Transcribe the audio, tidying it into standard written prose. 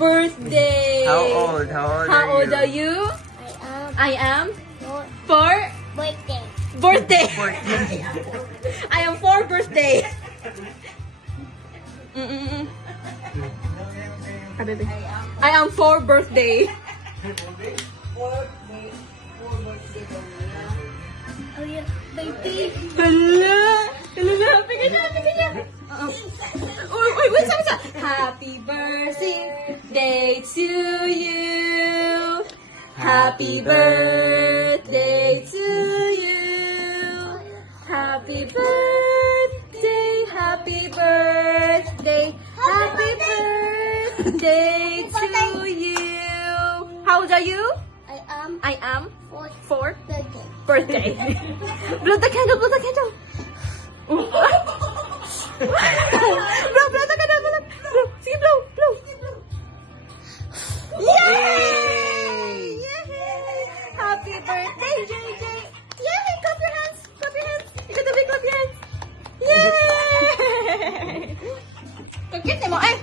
birthday! How old? How old are you? I am four Birthday. birthday. 14. I am four birthday. Mm-mm-mm. I am four birthday. Oh, yeah, baby. Hala! Hala! Happy ka niya! Happy ka niya! Uy, wait, sabi. Happy birthday to you. Happy birthday to you. Happy birthday, happy birthday, happy birthday to you. How old are you? I am four birthday. Blow the candle, blow the candle. Blow the candle, blow. Sige, blow. Yay! Yay! Happy birthday, JJ! Yay! Clap your hands! You got to be clap your hands! Yay! Kagkit mo, ay!